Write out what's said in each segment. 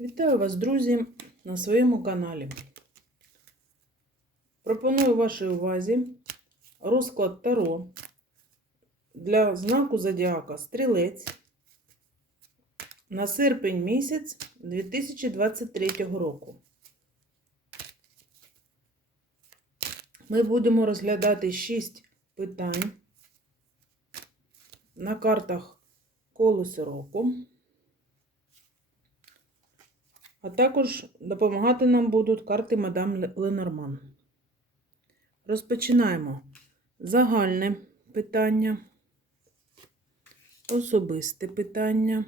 Вітаю вас, друзі, на своєму каналі. Пропоную вашій увазі розклад Таро для знаку Зодіака Стрілець на серпень місяць 2023 року. Ми будемо розглядати 6 питань на картах колесо року. А також допомагати нам будуть карти мадам Ленорман. Розпочинаємо. Загальне питання, особисте питання,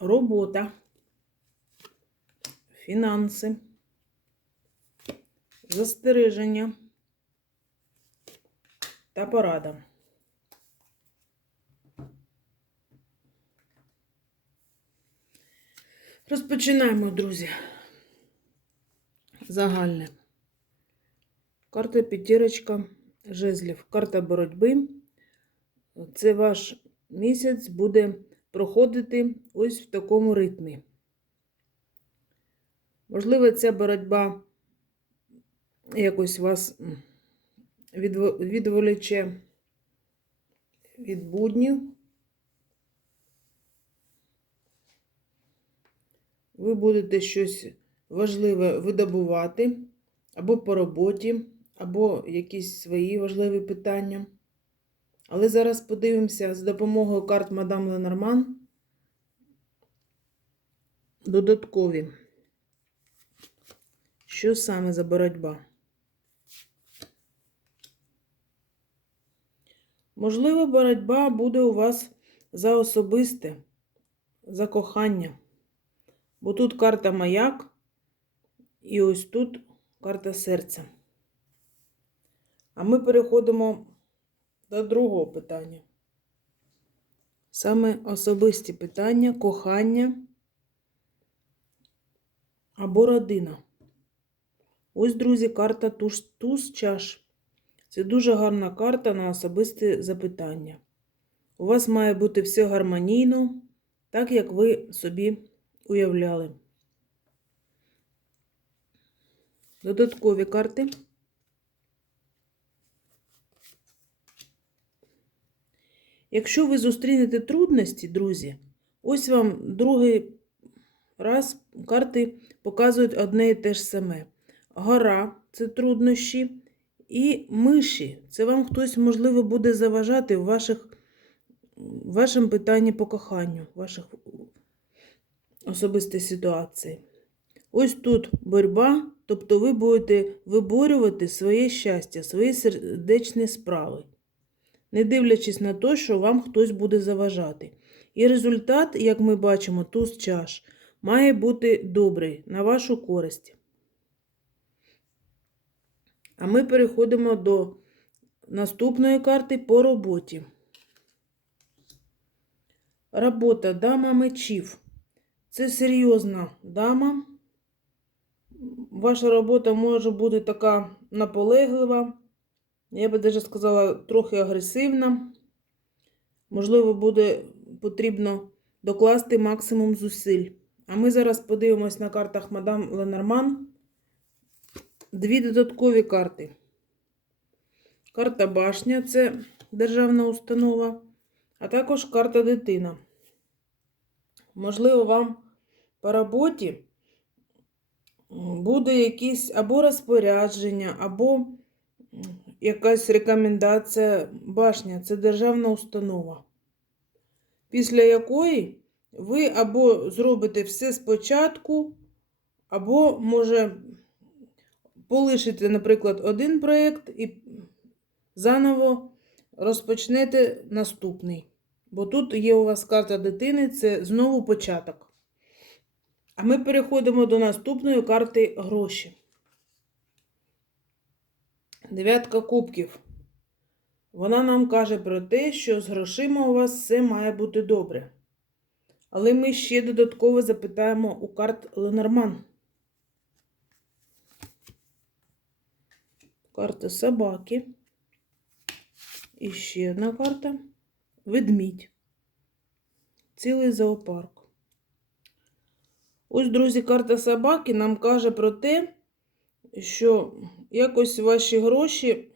робота, фінанси, застереження. Та порада. Розпочинаємо, друзі. Загальне. Карта п'ятірочка жезлів. Карта боротьби. Це ваш місяць буде проходити ось в такому ритмі. Можливо, ця боротьба якось вас відволіче від буднів. Ви будете щось важливе видобувати або по роботі, або якісь свої важливі питання. Але зараз подивимося з допомогою карт Мадам Ленорман додаткові. Що саме за боротьба? Можливо, боротьба буде у вас за особисте, за кохання. Бо тут карта маяк, і ось тут карта серця. А ми переходимо до другого питання. Саме особисті питання, кохання або родина. Ось, друзі, карта туз, туз чаш. Це дуже гарна карта на особисті запитання. У вас має бути все гармонійно, так як ви собі уявляли. Додаткові карти. Якщо ви зустрінете трудності, друзі, ось вам другий раз карти показують одне і те ж саме. Гора це труднощі, і миші. Це вам хтось, можливо, буде заважати в ваших, в вашому питанні по коханню, в ваших особистій ситуації. Ось тут боротьба, тобто ви будете виборювати своє щастя, свої сердечні справи, не дивлячись на те, що вам хтось буде заважати. І результат, як ми бачимо, туз чаш, має бути добрий на вашу користь. А ми переходимо до наступної карти по роботі. Робота дама мечів. Це серйозна дама. Ваша робота може бути така наполеглива, я би навіть сказала, трохи агресивна. Можливо, буде потрібно докласти максимум зусиль. А ми зараз подивимось на картах мадам Ленорман. Дві додаткові карти. Карта башня це державна установа, а також карта дитина. Можливо, вам по роботі буде якісь або розпорядження, або якась рекомендація башня це державна установа, після якої ви або зробите все спочатку, або, може, полишите, наприклад, один проєкт і заново розпочнете наступний. Бо тут є у вас карта дитини, це знову початок. А ми переходимо до наступної карти гроші. Дев'ятка кубків. Вона нам каже про те, що з грошима у вас все має бути добре. Але ми ще додатково запитаємо у карт Ленорман. Карта собаки. І ще одна карта. Ведмідь. Цілий зоопарк. Ось, друзі, карта собаки нам каже про те, що якось ваші гроші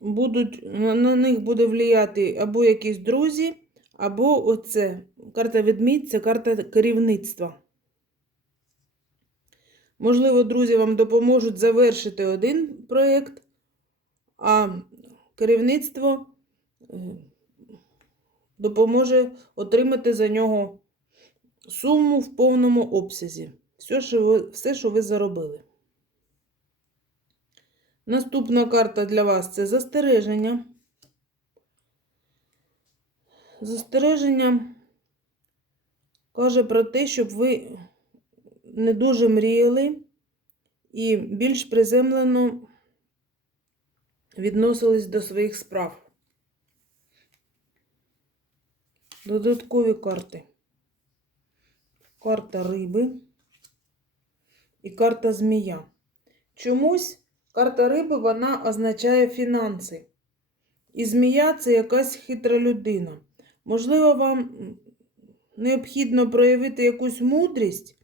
будуть, на, них буде влияти або якісь друзі, або оце. Карта відмідь це карта керівництва. Можливо, друзі вам допоможуть завершити один проєкт, а керівництво е, допоможе отримати за нього суму в повному обсязі. Все, що ви, все, що ви заробили. Наступна карта для вас це застереження. Застереження каже про те, щоб ви не дуже мріяли і більш приземлено відносились до своїх справ. Додаткові карти. Карта риби і карта змія. Чомусь карта риби вона означає фінанси. І змія це якась хитра людина. Можливо, вам необхідно проявити якусь мудрість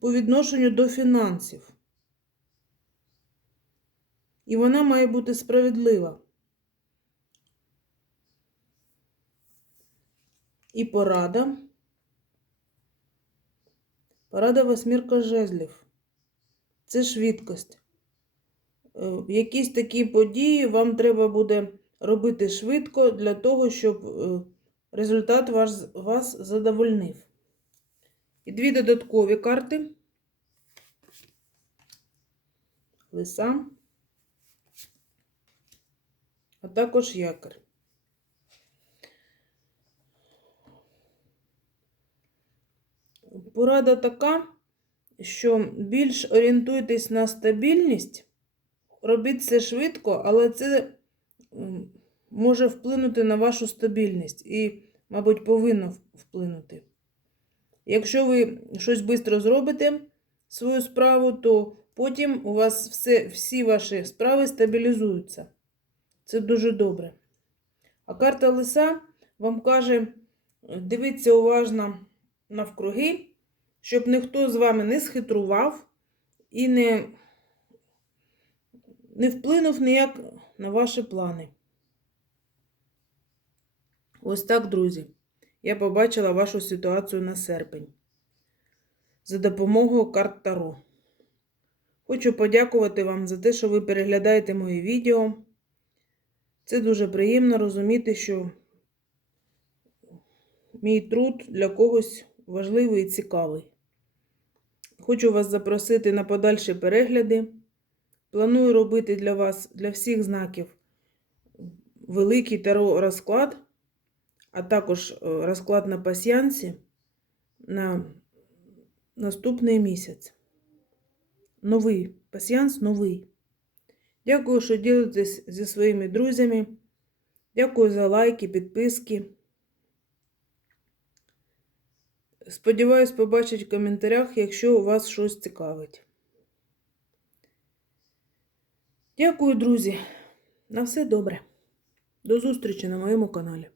по відношенню до фінансів. І вона має бути справедлива. І порада. Порада восьмірка жезлів. Це швидкость. Е, Якісь такі події вам треба буде робити швидко для того, щоб е, результат вас, вас задовольнив. І дві додаткові карти. Лиса, а також якор. Порада така, що більш орієнтуйтесь на стабільність, робіть це швидко, але це може вплинути на вашу стабільність і, мабуть, повинно вплинути. Якщо ви щось швидко зробите свою справу, то потім у вас все, всі ваші справи стабілізуються. Це дуже добре. А карта лиса вам каже, дивіться уважно навкруги, щоб ніхто з вами не схитрував і не, не вплинув ніяк на ваші плани. Ось так, друзі, я побачила вашу ситуацію на серпень за допомогою карт Таро. Хочу подякувати вам за те, що ви переглядаєте мої відео. Це дуже приємно розуміти, що мій труд для когось важливий і цікавий. Хочу вас запросити на подальші перегляди. Планую робити для вас, для всіх знаків, великий таро розклад, а також е, розклад на пасіянсі на наступний місяць. Новий пасіянс новий. Дякую, що ділитесь зі своїми друзями. Дякую за лайки, підписки. Сподіваюсь, побачить в коментарях, якщо у вас щось цікавить. Дякую, друзі. На все добре. До зустрічі на моєму каналі.